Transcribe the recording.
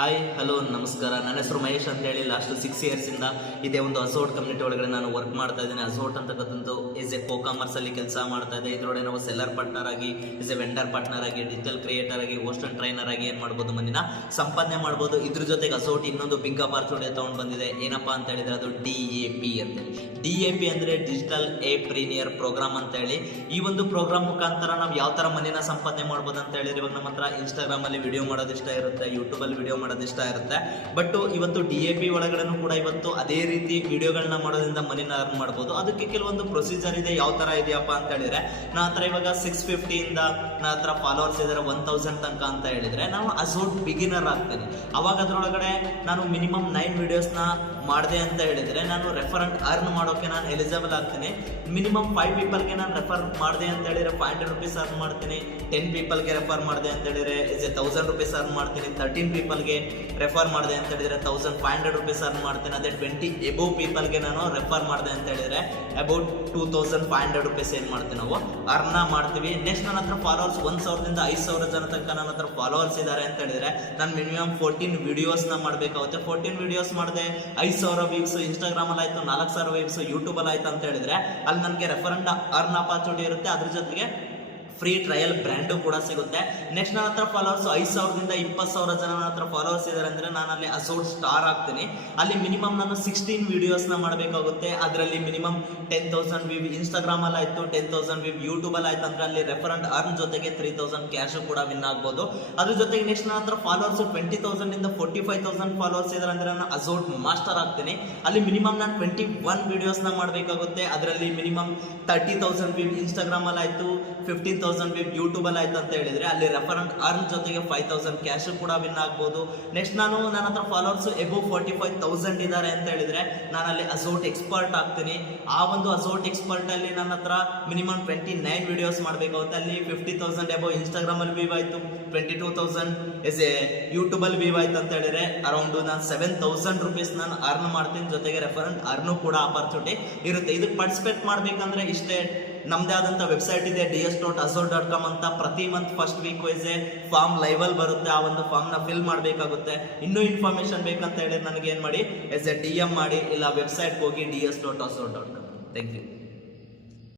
Hi hello ನಮಸ್ಕಾರ. ನನ್ನ ಹೆಸರು ಮಹೇಶ್ ಅಂತ ಹೇಳಿ ಲಾಸ್ಟ್ 6 ಇಯರ್ಸಿಂದ ಇದೇ ಒಂದು ಅಸೋಟ್ ಕಮ್ಯುನಿಟಿ ಒಳಗಡೆ ನಾನು ವರ್ಕ್ ಮಾಡ್ತಾ ಇದ್ದೀನಿ. ಅಸೋಟ್ ಅಂತಕ್ಕಂಥದ್ದು ಈಸ್ ಎ ಕಾಮರ್ಸ್ ಅಲ್ಲಿ ಕೆಲಸ ಮಾಡ್ತಾ ಇದೆ. ಇದರೊಳಗೆ ನಾವು ಸೆಲ್ಲರ್ ಪಾರ್ಟ್ನರ್ ಆಗಿ, ಈಸ್ ಎ ವೆಂಡರ್ ಪಾರ್ಟ್ನರ್ ಆಗಿ, ಡಿಜಿಟಲ್ ಕ್ರಿಯೇಟರ್ ಆಗಿ, ಹೋಸ್ಟ್ ಅಂಡ್ ಟ್ರೈನರ್ ಆಗಿ ಏನು ಮಾಡ್ಬೋದು, ಮನಿನ ಸಂಪಾದನೆ ಮಾಡ್ಬೋದು. ಇದ್ರ ಜೊತೆಗೆ ಅಸೋಟ್ ಇನ್ನೊಂದು ಬಿಗ್ ಅಪಾರ್ಚುನಿಟಿ ತಗೊಂಡು ಬಂದಿದೆ. ಏನಪ್ಪಾ ಅಂತ ಹೇಳಿದ್ರೆ ಅದು DAP ಅಂತೇಳಿ. DAP ಅಂದ್ರೆ ಡಿಜಿಟಲ್ ಪ್ರೀಮಿಯರ್ ಪ್ರೋಗ್ರಾಮ್ ಅಂತ ಹೇಳಿ. ಈ ಒಂದು ಪ್ರೋಗ್ರಾಮ್ ಮುಖಾಂತರ ನಾವು ಯಾವ ತರ ಮನಿನ ಸಂಪಾದನೆ ಮಾಡ್ಬೋದು ಅಂತ ಹೇಳಿದ್ರೆ, ಇವಾಗ ನಮ್ಮ ಹತ್ರ ಇನ್ಸ್ಟಾಗ್ರಾಮ್ ಅಲ್ಲಿ ವಿಡಿಯೋ ಮಾಡೋದು ಇಷ್ಟ ಇರುತ್ತೆ, ಯೂಟ್ಯೂಬ್ ಅಲ್ಲಿ ವಿಡಿಯೋ ಮಾಡೋದು ಇಷ್ಟ ಇರುತ್ತೆ. ಬಟ್ ಇವತ್ತು DAP ಒಳಗಡೆನೂ ಕೂಡ ಇವತ್ತು ಅದೇ ರೀತಿ ವಿಡಿಯೋಗಳನ್ನ ಮಾಡೋದ್ರಿಂದ ಮನಿನ ಅರ್ನ್ ಮಾಡ್ಬೋದು. ಅದಕ್ಕೆ ಕೆಲವೊಂದು ಪ್ರೊಸೀಜರ್ ಇದೆ. ಯಾವ ತರ ಇದೆಯಪ್ಪ ಅಂತ ಹೇಳಿದ್ರೆ, ನನ್ನ ಹತ್ರ ಇವಾಗ 650 ಇಂದ ನನ್ನ ಹತ್ರ ಫಾಲೋವರ್ಸ್ ಇದ್ದಾರೆ 1000 ತನಕ ಅಂತ ಹೇಳಿದ್ರೆ, ನಾವು ಅಸೋಟ್ ಬಿಗಿನರ್ ಆಗ್ತೇನೆ. ಅವಾಗ ಅದ್ರೊಳಗಡೆ ನಾನು ಮಿನಿಮಮ್ 9 ವಿಡಿಯೋಸ್ನ ಮಾಡಿದೆ ಅಂತ ಹೇಳಿದ್ರೆ, ನಾನು ರೆಫರೆಂಟ್ ಅರ್ನ್ ಮಾಡೋಕೆ ನಾನು ಎಲಿಜಿಬಲ್ ಆಗ್ತೀನಿ. ಮಿನಿಮಮ್ 5 ಪೀಪಲ್ಗೆ ನಾನು ರೆಫರ್ ಮಾಡಿದೆ ಅಂತ ಹೇಳಿದ್ರೆ ₹500 ಅರ್ನ್ ಮಾಡ್ತೀನಿ. 10 ಪೀಪಲ್ಗೆ ರೆಫರ್ ಮಾಡಿದೆ ಅಂತ ಹೇಳಿದ್ರೆ ₹1000 ಅರ್ನ್ ಮಾಡ್ತೀನಿ. 13 ಪೀಪಲ್ಗೆ ರೆಫರ್ ಮಾಡಿದೆ ಅಂತ ಹೇಳಿದ್ರೆ ₹1500 ಅರ್ನ್ ಮಾಡ್ತೀನಿ. ಅದೇ 20 ಎಬೋವ್ ಪೀಪಲ್ಗೆ ನಾನು ರೆಫರ್ ಮಾಡಿದೆ ಅಂತ ಹೇಳಿದ್ರೆ ಅಬೌಟ್ ₹2500 ಏನು ಮಾಡ್ತೀವಿ, ನಾವು ಅರ್ನ ಮಾಡ್ತೀವಿ. ನೆಕ್ಸ್ಟ್ ನನ್ನ ಹತ್ರ ಫಾಲೋವರ್ಸ್ 1000 ದಿಂದ 5000 ಜನ ತನಕ ನನ್ನ ಹತ್ರ ಫಾಲೋವರ್ಸ್ ಇದ್ದಾರೆ ಅಂತ ಹೇಳಿದ್ರೆ, ನಾನು ಮಿನಿಮಮ್ 14 ವಿಡಿಯೋಸ್ನ ಮಾಡಬೇಕಾಗುತ್ತೆ. 14 ವಿಡಿಯೋಸ್ ಮಾಡಿದೆ 5000 ವ್ಯೂಸ್ ಇನ್ಸ್ಟಾಗ್ರಾಮ್ ಅಲ್ಲಿ ಆಯ್ತು, 4000 ವ್ಯೂಸ್ ಯೂಟ್ಯೂಬ್ ಅಲ್ಲಿ ಆಯ್ತು ಅಂತ ಹೇಳಿದ್ರೆ, ಅಲ್ಲಿ ನನಗೆ ರೆಫರೆಂಟ್ ಅರ್ನ್ ಅಪಾರ್ಚುನಿಟಿ ಇರುತ್ತೆ. ಅದ್ರ ಜೊತೆಗೆ ಫ್ರೀ ಟ್ರಯಲ್ ಬ್ರ್ಯಾಂಡು ಕೂಡ ಸಿಗುತ್ತೆ. ನೆಕ್ಸ್ಟ್ ನನ್ನ ಹತ್ರ ಫಾಲೋವರ್ಸ್ 5000 ದಿಂದ 20,000 ಜನ ನನ್ನ ಹತ್ರ ಫಾಲೋವರ್ಸ್ ಇದ್ದಾರೆ ಅಂದ್ರೆ, ನಾನು ಅಲ್ಲಿ ಅಸೋಟ್ ಸ್ಟಾರ್ ಆಗ್ತೀನಿ. ಅಲ್ಲಿ ಮಿನಿಮಮ್ ನಾನು 16 ವಿಡಿಯೋಸ್ನ ಮಾಡಬೇಕಾಗುತ್ತೆ. ಅದರಲ್ಲಿ ಮಿನಿಮಮ್ 10,000 ವ್ಯೂ ಇನ್ಸ್ಟಾಗ್ರಾಮ್ ಅಲ್ಲಿ ಆಯ್ತು, 10,000 ವ್ಯೂ ಯೂಟ್ಯೂಬ್ ಅಲ್ಲಿ ಆಯ್ತು ಅಂದ್ರೆ, ಅಲ್ಲಿ ರೆಫರೆಂಟ್ ಅರ್ನ್ ಜೊತೆಗೆ 3000 ಕ್ಯಾಶ್ ಕೂಡ ವಿನ್ ಆಗ್ಬೋದು. ಅದ್ರ ಜೊತೆಗೆ ನೆಕ್ಸ್ಟ್ ನನ್ನ ಹತ್ರ ಫಾಲೋವರ್ಸ್ 20,000 ಇಂದ 45,000 ಫಾಲೋವರ್ಸ್ ಇದ್ದಾರೆ ಅಂದ್ರೆ, ನಾನು ಅಸೋಟ್ ಮಾಸ್ಟರ್ ಆಗ್ತೀನಿ. ಅಲ್ಲಿ ಮಿನಿಮಮ್ ನಾನು 21 ವಿಡಿಯೋಸ್ನ ಮಾಡಬೇಕಾಗುತ್ತೆ. ಅದರಲ್ಲಿ ಮಿನಿಮಮ್ 30,000 ವ್ಯೂ ಇನ್ಸ್ಟಾಗ್ರಾಮ್ ಅಲ್ಲಿ ಆಯ್ತು, 15,000 ವ್ಯೂ ಯೂಟ್ಯೂಬ್ ಅಲ್ಲಿ ಆಯ್ತು ಅಂತ ಹೇಳಿದ್ರೆ, ಅಲ್ಲಿ ರೆಫರೆಂಟ್ ಅರ್ನ್ ಜೊತೆಗೆ 5,000 ಕ್ಯಾಶ್ ಕೂಡ ವಿನ್ ಆಗ್ಬೋದು. ನೆಕ್ಸ್ಟ್ ನನ್ನ ಹತ್ರ ಫಾಲೋವರ್ಸ್ ಎಬೋ 45,000 ಇದ್ದಾರೆ ಅಂತ ಹೇಳಿದ್ರೆ, ನಾನು ಅಲ್ಲಿ ಅಸೋಟ್ ಎಕ್ಸ್ಪರ್ಟ್ ಆಗ್ತೀನಿ. ಆ ಒಂದು ಅಸೋಟ್ ಎಕ್ಸ್ಪರ್ಟ್ ಅಲ್ಲಿ ನನ್ನ ಹತ್ರ ಮಿನಿಮಮ್ 29 ವಿಡಿಯೋಸ್ ಮಾಡಬೇಕಾಗುತ್ತೆ. ಅಲ್ಲಿ 50,000 ಎಬೋ ಇನ್ಸ್ಟಾಗ್ರಾಮ್ ಅಲ್ಲಿ ವ್ಯೂ ಆಯ್ತು, 22,000 ಎಸ್ ಎ ಯೂಟ್ಯೂಬ್ ಅಲ್ಲಿ ವ್ಯೂ ಆಯ್ತು ಅಂತ ಹೇಳಿದ್ರೆ, ಅರೌಂಡ್ ನಾನು ₹7,000 ನಾನು ಅರ್ನ್ ಮಾಡ್ತೀನಿ. ಜೊತೆಗೆ ರೆಫರೆಂಟ್ ಅರ್ನು ಕೂಡ ಅಪಾರ್ಚುನಿಟಿ ಇರುತ್ತೆ. ಇದಕ್ಕೆ ಪಾರ್ಟಿಸಿಪೇಟ್ ಮಾಡ್ಬೇಕಂದ್ರೆ ಇಷ್ಟೇ, ನಮ್ದೇ ಆದಂತ ವೆಬ್ಸೈಟ್ ಇದೆ ds.assault.com ಅಂತ. ಪ್ರತಿ month first week wise form live ಅಲ್ಲಿ ಬರುತ್ತೆ. ಆ ಒಂದು ಫಾರ್ಮ್ ನ ಫಿಲ್ ಮಾಡಬೇಕಾಗುತ್ತೆ. ಇನ್ನೂ ಇನ್ಫಾರ್ಮೇಶನ್ ಬೇಕಂತ ಹೇಳಿದ್ರೆ ನನಗೆ ಏನ್ ಮಾಡಿ, DM ಮಾಡಿ, ಇಲ್ಲ ವೆಬ್ಸೈಟ್ ಹೋಗಿ ds.assault.com. Thank you.